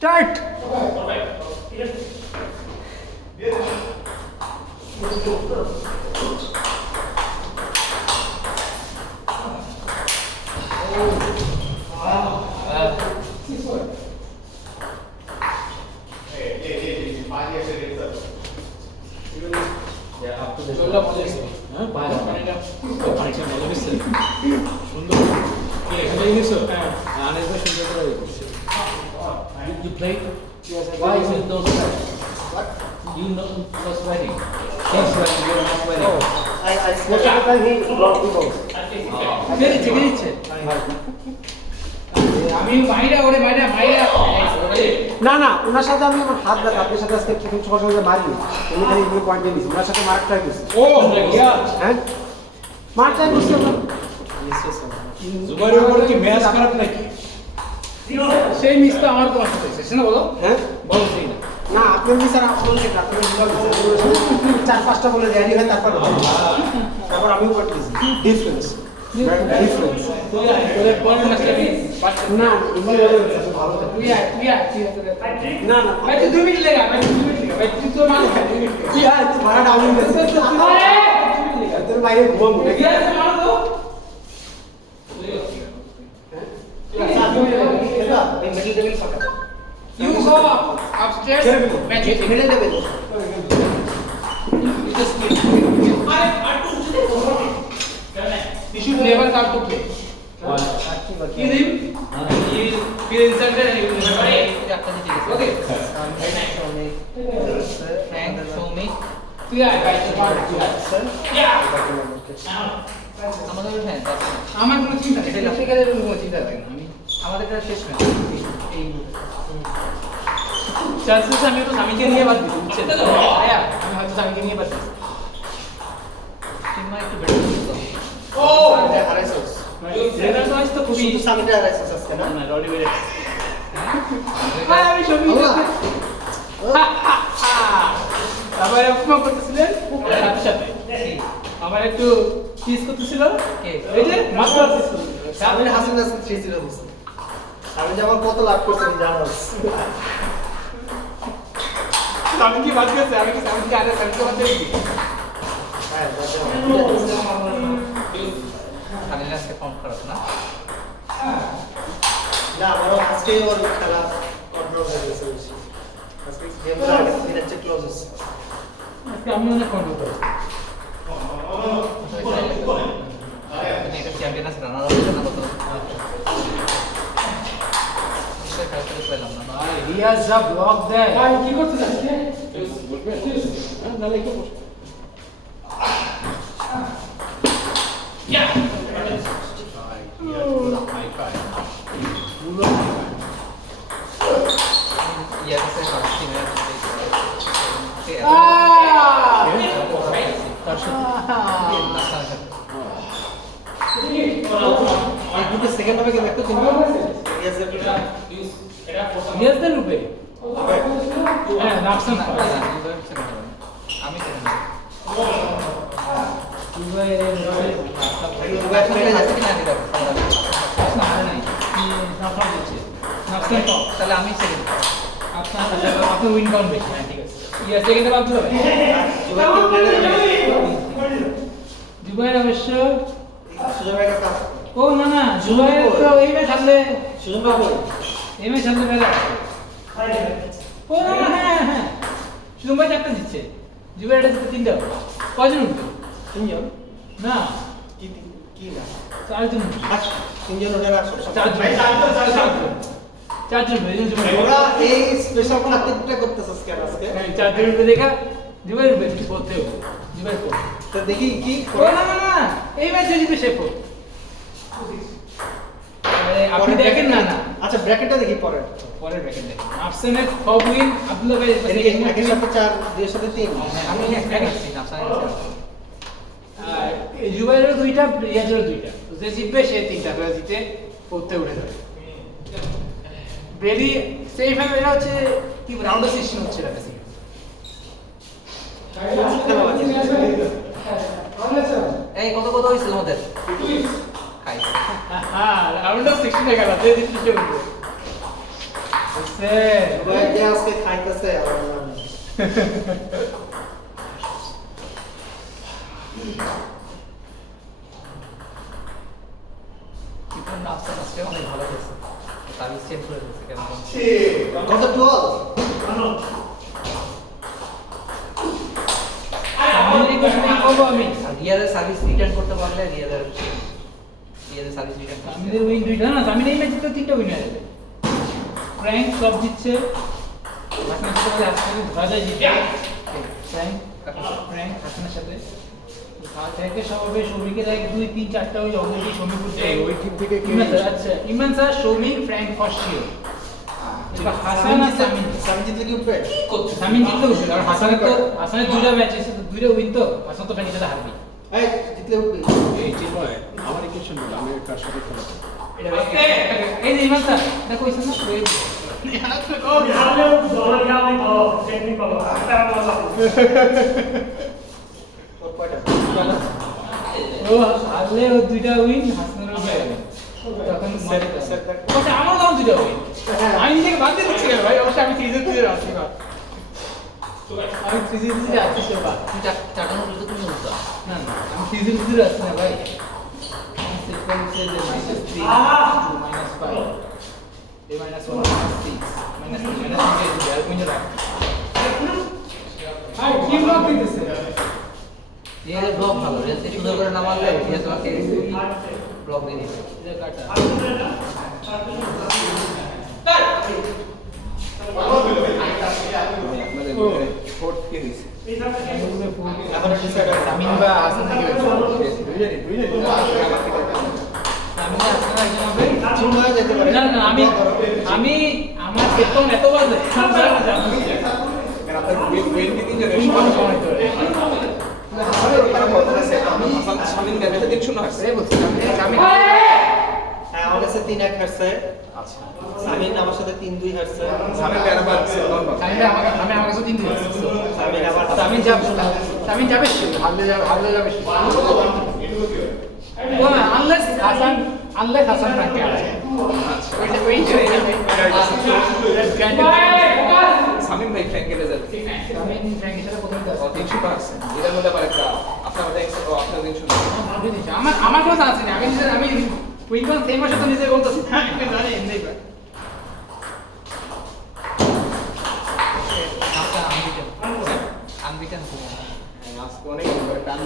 Start. You played? Yes, why is it not sweat? What? You not sweating? He's sweating, you're not sweating. I sweat every time he blocked the ball. আমি বাইরে ওরে বাইরে বাইরে না না ওনার সাথে আমি আমার হাত ব্যথা আপনার সাথে আজকে কিছু সময় সঙ্গে মারিনি উনি খালি এগুলো পয়েন্ট নিয়েছি ওনার সাথে মার্ক ট্রাই করছি ও ইয়া হ্যাঁ মার্ক ট্রাই করছি আমরা জুবাইরের উপর কি ম্যাচ খারাপ নাকি সেই মিসটা আমার তো আসতে হয়েছে না বলো হ্যাঁ বলো সেই না না আপনি মিস আর আপনি বলছেন আপনি চার পাঁচটা বলে রেডি হয় তারপর আমিও পয়েন্ট নিয়েছি ডিফারেন্স ডিফারেন্স তোদের পয়েন্ট ম্যাচটা কি না ভালো না না ভাই তুই 2 মিনিট লেগা ভাই 2 মিনিট লেগা ভাই তুই তো মানো 2 মিনিট লেগা কি হয় তুই ভাড়া ডাউন করছিস তোর বাইরে ঘুমাবো নাকি মানো তো You go upstairs, match it. You should never come to play. Kill him. He feel insulted and he will never play. Okay. Frank, show me. Yeah, guys. Yeah. আমাদের হ্যাঁ আমার কোনো চিন্তা নেই টেকনিক্যালের কোনো চিন্তা থাকে না আমি আমাদের এটা শেষ ম্যাচ এই চান্সেস আমি তো স্বামীকে নিয়ে বাদ দিচ্ছি বুঝছেন হ্যাঁ আমি হয়তো স্বামীকে নিয়ে বাদ দিচ্ছি টিমা একটু বেটার করতে ও রেজাল্ট ওয়াইজ তো খুবই শুধু সামিটা রাইসেস আজকে না না রডি বেড়ে হ্যাঁ আমি সবই আবার অপমান করতেছিলেন সাথে সাথে আমার একটু চিজ করতেছিল কে এই যে মাস্টার চিজ করতেছিল সামির হাসিন হাসিন 3-0 বলছে আমি যে আমার কত লাভ করছি জানো আমি কি বাদ গেছে আমি কি আমি কি আরে সামনে বাদ দিই হ্যাঁ আমি আজকে ফর্ম খারাপ না না আমার আজকে ওর খেলা কন্ট্রোল হয়ে গেছে বেশি আজকে গেমটা আগে দিনের চেয়ে ক্লোজ আছে আজকে আমি অনেক কন্ট্রোল করেছি এটা চ্যাম্পিয়ন আছে রানার আপ না তো এটা খেলতে পেলাম না ভাই রিয়াজ যা ব্লক দেয় ভাই কি করতেছ আজকে বলবে হ্যাঁ নালে কি বস ইয়া ইয়াসে ফার্স্ট ম্যাচ তার এই দুটো সেকেন্ড হবে গেম একটু চিন্তা রিয়াজ দেন রূপে হ্যাঁ নাফসান আমি তাহলে আমি সেকেন্ড আপনি উইন করবেন হ্যাঁ ঠিক আছে ইয়া সেকেন্ডে বাদ হবে জুবাইর অবশ্য সুযোগ হয়ে গেছে ও না না জুবাইর তো এই ম্যাচ হারলে সুযোগ পাবো এই ম্যাচ হারলে বেলা ও না না হ্যাঁ হ্যাঁ শুধু ভাই চারটা দিচ্ছে জুবাইর এটা তিনটা কয়জন উঠবে তিনজন না কি কি না চারজন উঠবে আচ্ছা তিনজন ওটা রাখো চারজন জুবাইর ওরা এই স্পেশাল খাতিরটা করতেছস কেন আজকে চারজন উঠবে দেখা জুবাইর উঠবে করতে হবে জুবাইর করবে তো দেখি কি ও না না না এই ম্যাচে জিতবে শেফো আপনি দেখেন না না আচ্ছা ব্র্যাকেটটা দেখি পরে পরের ব্র্যাকেট দেখেন আফসানের 6 উইন আব্দুল্লাহ ভাই একের সাথে 4 দুইয়ের সাথে 3 আমি একটা গেছি না জুবাইরের দুইটা রিয়াজের দুইটা যে জিতবে সে তিনটা করে জিতে করতে উঠে যাবে ভেরি সেফ হবে এটা হচ্ছে কি রাউন্ড অফ 16 হচ্ছে এটা বেসিক্যালি এই কত কত হইছে তোমাদের খাই হ্যাঁ রাউন্ড অফ 16 এ গেল যে জিতবে সে উঠবে আছে ভাই যে আজকে খাইতেছে আমার কিন্তু নাস্তা নাস্তা অনেক ভালো হয়েছে সার্ভিস চেঞ্জ করে দিয়েছে কেন কত 12 আমি কোশ্চেন করব আমি রিয়ালের সার্ভিস রিটার্ন করতে পারলে রিয়ালের সার্ভিস রিটার্ন সামিদের উইন দুইটা না সামিন এই ম্যাচে তো তিনটা উইন হয়ে যাবে ফ্র্যাঙ্ক সব দিচ্ছে হাসানের সাথে আজকে ধরা যায় জিতবে ফ্র্যাঙ্ক হাসানের সাথে আর থেকে সবাই শৌমিকের এক দুই তিন চারটা ওই অলরেডি শৌমিক উঠছে ওই টিম থেকে কে ইমরান স্যার আচ্ছা Imran sir Shoumik Frank first year এবার হাসান আর সামিন সামি জিতলে কি উঠবে সামিন জিতলে উঠবে কারণ হাসানের দুইটা ম্যাচ এসে তো দুইটা উইন তো হাসান তো ফ্র্যাঙ্কের সাথে হারবে এই জিতলে উঠবে এই চিন্ময় আমার একটু শুনুন আমি কার সাথে খেলা করব? এই যে ইমরান স্যার দেখো ইসা না ওর কয়টা ও হারলে ও দুইটা উইন হাসানের উঠে যাবে তখন সেট সেট দেখ আচ্ছা আমার নাম দুইটা উইন আমি নিজেকে বাদ দিয়ে দিচ্ছি ভাই অবশ্যই আমি সিজন 3 এর আছি বা আমি সিজন 3 এর আছি সেবা তুই চারটা মধ্যে তুমি উঠতা না না আমি সিজন 3 এর আছি না ভাই সেকেন্ড সে যে -3 -2 -5 a -1 -6 -3 -3 -3 ভাই কি ব্লক দিতেছে রিয়ালের ব্লক ভালো রিয়াল থেকে সুন্দর করে না মারলে রিয়াল তোমাকে ব্লক দিয়ে দিচ্ছে এটা কাটা আপনাদের ভিতরে ভোট কে দিছে? এখন ডিসাইড হবে সামিন বা হাসান থেকে সামিন হাসান একজন হবে চিন্ময় যেতে পারে না না আমি আমার বেতন এত বাজে কেন আপনার ওয়েন কি দিন সমান সময় করে হাসান শামিন দেবে দিন শোনা আছে এই বলছি আমি হ্যাঁ আমার কাছে 3-1 হারছে আচ্ছা সামিন আমার সাথে 3-2 হারছে শামিন বেরা বাদ নরমাল আমি আমার কাছে 3 দিন সামিন আবার সামিন যাবে হারলে যাবে ও আনলেস হাসান ফ্র্যাঙ্কে আছে শামিন ভাই ফ্র্যাঙ্কের রেজাল্ট সামিন ফ্র্যাঙ্কের সাথে প্রথম কাজ 300 আছে এর মধ্যে আবার একটা আপনার মধ্যে আপনার দিন শুনুন আমার কোনো চান্স নেই আমি উইকন সেম মাসে তো নিজে বলতেছি আমি জানি এমনি বা আনবিটেন আজকে অনেক করে টান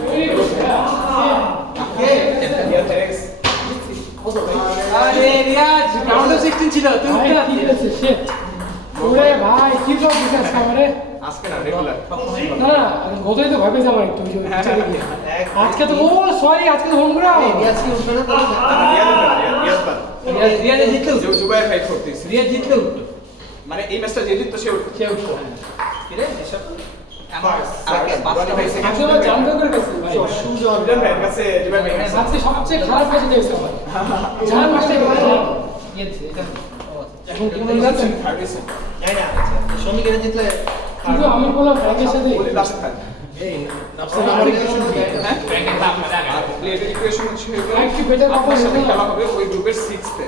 আরে রিয়াজ রাউন্ড অফ 16 ছিল তুই উঠতে পারছিস ওরে ভাই কি সব বিকাশ খাবারে আজকে না রেগুলার না না গতই তো ভাবে যাবার একটু আজকে তো ও সরি আজকে তো হোম গ্রাউন্ড রিয়াজ কি উঠবে না তাহলে রিয়াজ জিতলো জুবাইর ফাইট করতেছে রিয়াজ জিতলো উঠলো মানে এই ম্যাচটা যে জিততো সে উঠতো সে উঠলো কি রে এসব আজকে আমার জানতে করে গেছে ভাই সুজন সুজন ভাইয়ের কাছে জুবাইর ভাই কাছে আজকে সবচেয়ে খারাপ ম্যাচ দিয়েছে আমার যার মাস্টার এটা এখন কি মনে যাচ্ছে জানি না শ্রমিক এটা জিতলে কিন্তু আমি বললাম ফ্র্যাঙ্কের সাথে বলি লাস্ট থাক এই নাফসান আমার ইকুয়েশন হ্যাঁ আর প্লেটের ইকুয়েশন হচ্ছে একটু better আপনার সাথে performance খেলা হবে ওই গ্রুপের 6th এ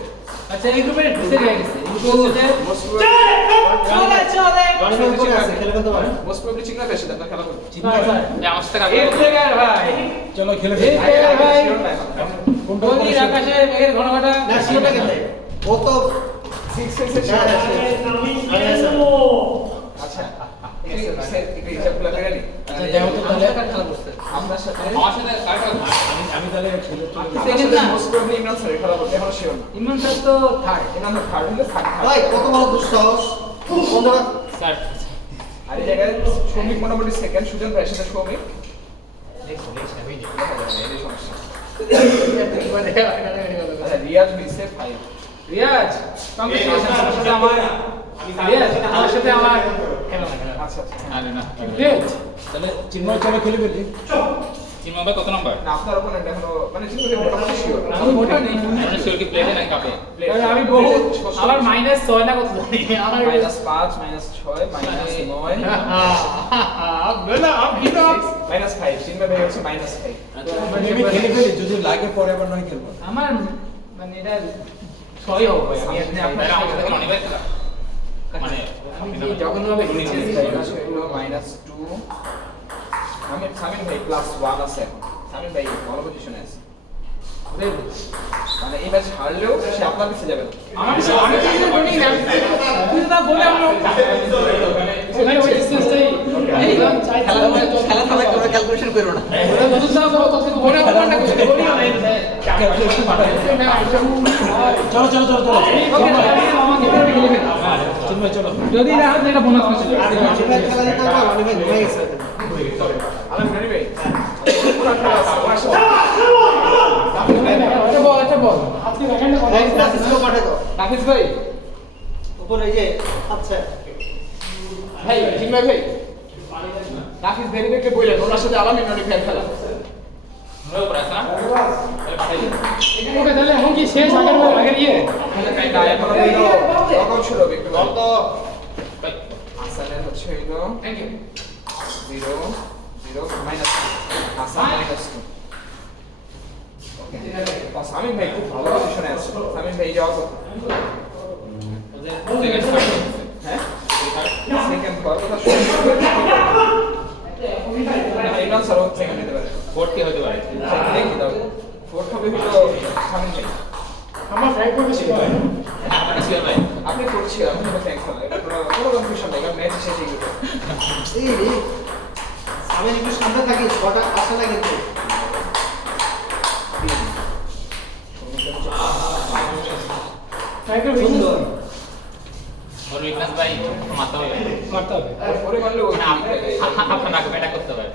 আচ্ছা এই গ্রুপে ডিসাইড হয়ে গেছে এই গ্রুপে জনি কোথায় আছে খেলে ফেলতে পারে মোস্ট প্রবাবলি চিন্তা পেশে আপনার খেলা করবে আমার সাথে এই প্লেয়ার ভাই চলো খেলে এই প্লেয়ার ভাই কোনটা বলির আকাশে মেঘের ঘন ঘটা না শিওটা কেমনে ও তো 6 এর না, না, আচ্ছা এটা হিসাবগুলো করে নি আচ্ছা দেখো তো তাহলে খেলা করতে আপনার সাথে আমার সাথে কারেক্ট আমি তাহলে খেলে সেকেন্ড না মোস্ট প্রবাবলি ইমরান স্যার খেলা করবে এখন শিওর ইমরান স্যার তো থার্ড ইমরান থার্ড হলে থার্ড ভাই কত বড় দুঃসাহস কোন স্যার আর এই জায়গায় শ্রমিক মোটামুটি সেকেন্ড সুজন ভাইয়ের সাথে শ্রমিক এই সমস্যা আচ্ছা রিয়াজ মিসে 5 রিয়াজ কংগ্রেচুলেশন আমার সাথে আমার রিয়াজ আমার সাথে আমার খেলা না আচ্ছা আচ্ছা আরে না গ্রেট তাহলে চিন্ময় চলো খেলে ফেলি চিমা ভাই কত নাম্বার না আপনার ওপোনেন্ট এখনো মানে চিন্তা মোটামুটি শিওর আমি মোটা নেই শিওর কি প্লেটে নাই কাপে আমি বহু আমার -6 না কত জানি আমার -5 -6 -9 বলা আপনি তো -5 চিন্তা ভাই হচ্ছে -5 আমি খেলে ফেলি যদি লাগে পরে আবার নয় খেলবো আমার মানে এটা 6 হবে ভাই আমি আপনি আপনার আমার সাথে অনেক খেলা মানে আমি কি জঘন্যভাবে খেলেছি -2 সামিন ভাই +1 আছে এখন। সামিন ভাই ভালো পজিশনে আছে। মানে এই ম্যাচ হারলেও সে আপনার পিছে যাবে না। আমি তো কিছু বলি না তুই তো বলে আমরা ওখানে ওই ডিসটেন্সটাই এই খেলা সবাই তোমরা ক্যালকুলেশন করো না ওরা নতুন সাল বড় কত মনে কোনটা কিছু বলিও না চলো চলো চলো চলো ওকে আমাকে খেলে ফেল চিন্ময় চলো যদি না হয় এটা বোনাস আছে ভাই খেলা দিতে পারো আমি ভাই ঘুমিয়ে গেছি আলম গনি ভাই পুরো খেলা আছে। এটা বল আজকে ব্যাকহ্যান্ডে কথা এই নাসিসকে পাঠিয়ে দাও নাফিস ভাই উপরে এই যে আচ্ছা ভাই জিম্মা ভাই নাফিস ভেরিদেরকে বললেন ওনার সাথে আলামিন ননি ফ্যান খেলা। মনে পড়ে আছে না তাহলে পাঠাই দিন ওকে তাহলে এখন কি শেষ আগের ইয়ে না এখন হইলো নকআউট শুরু হবে একটু বল তো। হাসানের হচ্ছে হইলো থ্যাংক ইউ 0 0 মাইনাস হাসান -2। ওকে তো সামিন ভাই খুব ভালো পজিশনে আছে। সামিন ভাই যাওয়ার কথা। সেকেন্ড স্টার্ট হ্যাঁ সেকেন্ড কর কথা শুরু ইমরান স্যার হচ্ছে এখানে দিতে পারে। ফোর্থ কি হতে পারে দেখি দাও ফোর্থ হবে হলো সামিন ভাই। আমার ফ্র্যাঙ্ক করবে ছিল আপনারা শিওর ভাই আপনি করছি আমি তো থ্যাঙ্কস হবে এটা কোনো কনফিউশন নেই কারণ ম্যাচ শেষ হয়ে গেছে। এই রে আমি একটু সামনে থাকি ছটা আসে না কিন্তু ফ্র্যাঙ্কের সুন্দর ওর উইকনেস ভাই মারতে হবে মারতে হবে পরে মারলে ওই আপনাকে ব্যাটা করতে হবে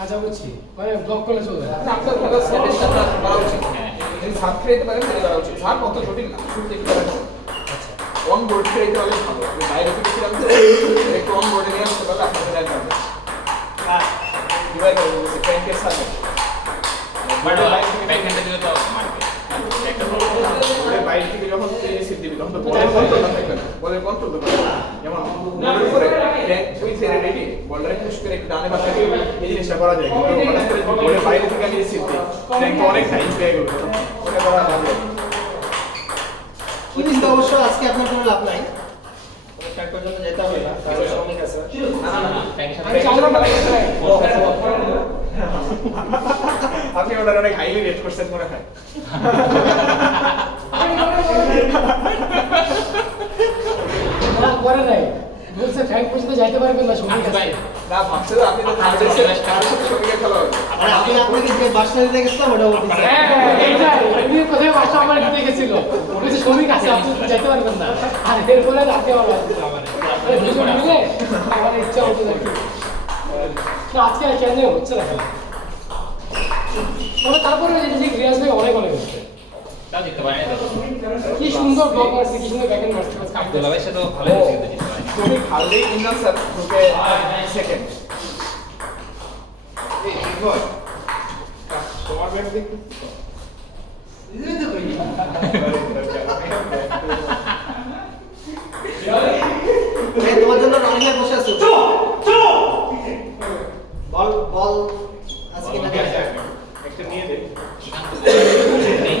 আচ্ছা বুঝছি মানে ব্লক করলে চলবে না আপনার খেলা স্যাটিসফ্যাকশন করা উচিত। হ্যাঁ যদি সাত খেলতে পারেন তাহলে করা উচিত। সাত কত জটিল না শুরুতে একটু করা অন বোর্ড খেলতে হলে ভালো। আমি বাইরে থেকে ছিলাম তো একটু অন বোর্ডে নিয়ে আসতে পারলে আপনাদের রাইট হবে। ডিভাইড হয়ে গেছে ক্র্যাঙ্কের সাথে বাট ব্যাকহ্যান্ডে দিলে তো মারবে একটা ওরে বাইরে থেকে যখন রিসিভ দিবি তখন তো বলের কন্ট্রোল থাকবে না। বলের কন্ট্রোল থাকবে না। যেমন বলের উপরে ক্র্যাঙ্ক উইথ রেডি বলটারে পুশ করে একটু ডানে বাঁকা দিয়ে এই জিনিসটা করা যায় কিন্তু হঠাৎ করে বলের বাইরে থেকে আমি রিসিভ দিই ক্র্যাঙ্ক অনেক টাইম পেয়ে গেল ওটা করা যাবে কিন্তু অবশ্য আজকে আপনার কোনো লাভ নাই ট্র্যাক পর্যন্ত যেতে হবে না কারণ শ্রমিক আছে ব্যাকের সাথে আপনি ওটার অনেক হাইলি রেট করছেন মনে হয়। না করে নাই বলছে ফ্র্যাঙ্ক পর্যন্ত যাইতে পারবেন না সঙ্গী ভাই না ভাবছে তো আপনি তো ভাবছেন কার সাথে সঙ্গে খেলা হবে। আর আমি আপনাকে যে বাসটা দিতে গেছিলাম ওটা বলতেছি এইটাই এমনি কোথায় বাসা আমার দিতে গেছিল বলছে শ্রমিক আছে আপনি তো যাইতে পারবেন না আর এরপরে রাতে আমার দুজন মিলে আমার ইচ্ছা হতো আর কি না আজকে আর কেন হচ্ছে না খেলা তবে তারপরে ঠিক রিয়াজ ভাই অনেক হচ্ছে তাও জিততে পারে না কি সুন্দর ব্লক মারছে কি সুন্দর ব্যাকহ্যান্ড মারছে আব্দুল্লাহ ভাই সাথে ভালো হয়েছে কিন্তু জিততে পারে তুমি হারলেই ইমরান স্যার ঢুকে সেকেন্ড। এই বল তোমার ব্যাট দেখতে এই তোমার জন্য রনি ভাই বসে আছে বল বল আজকে না একটা নিয়ে দে। নেই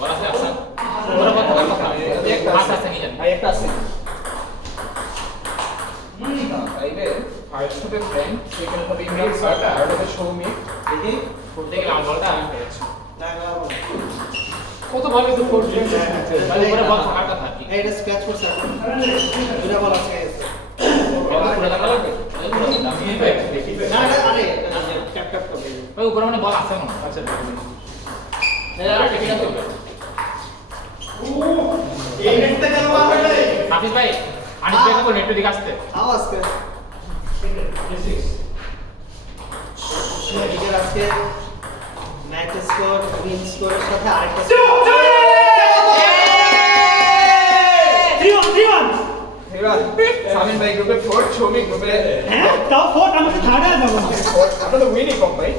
ওরা আছে আসান ওরা কত কথা একটা আচ্ছা আচ্ছা নিয়ে যান ভাই একটা আছে। তাইলে ফার্স্ট হবে ফ্রেন্ড সেকেন্ড হবে ইমরান স্যার থার্ড হবে সৌমিক দেখি ফুটতে গেলে আমার বলটা কত ভালো তো ফোর্থ তাহলে উপরে বল থাকার কথা কি এই এটা স্ক্র্যাচ করছে এখন দুটা বল আছে গেছে পুরো দেখা লাগবে না এটা আরে ট্যাপ ট্যাপ করবে ওই উপরে মানে বল আছে না আচ্ছা এই নেটটা কেন মারবে হাফিজ ভাই আনিস ভাই কো নেট দিকে আসতে আওয়াজ করে এদিকে আজকে ম্যাচ স্কোর উইন স্কোরের সাথে আরেকটা এবার সামিন ভাই গ্রুপে 4 সৌমিক গ্রুপে হ্যাঁ তাও ফোর্ট আমাকে থার্ডে যাবো আপনাদের উইনই কম ভাই।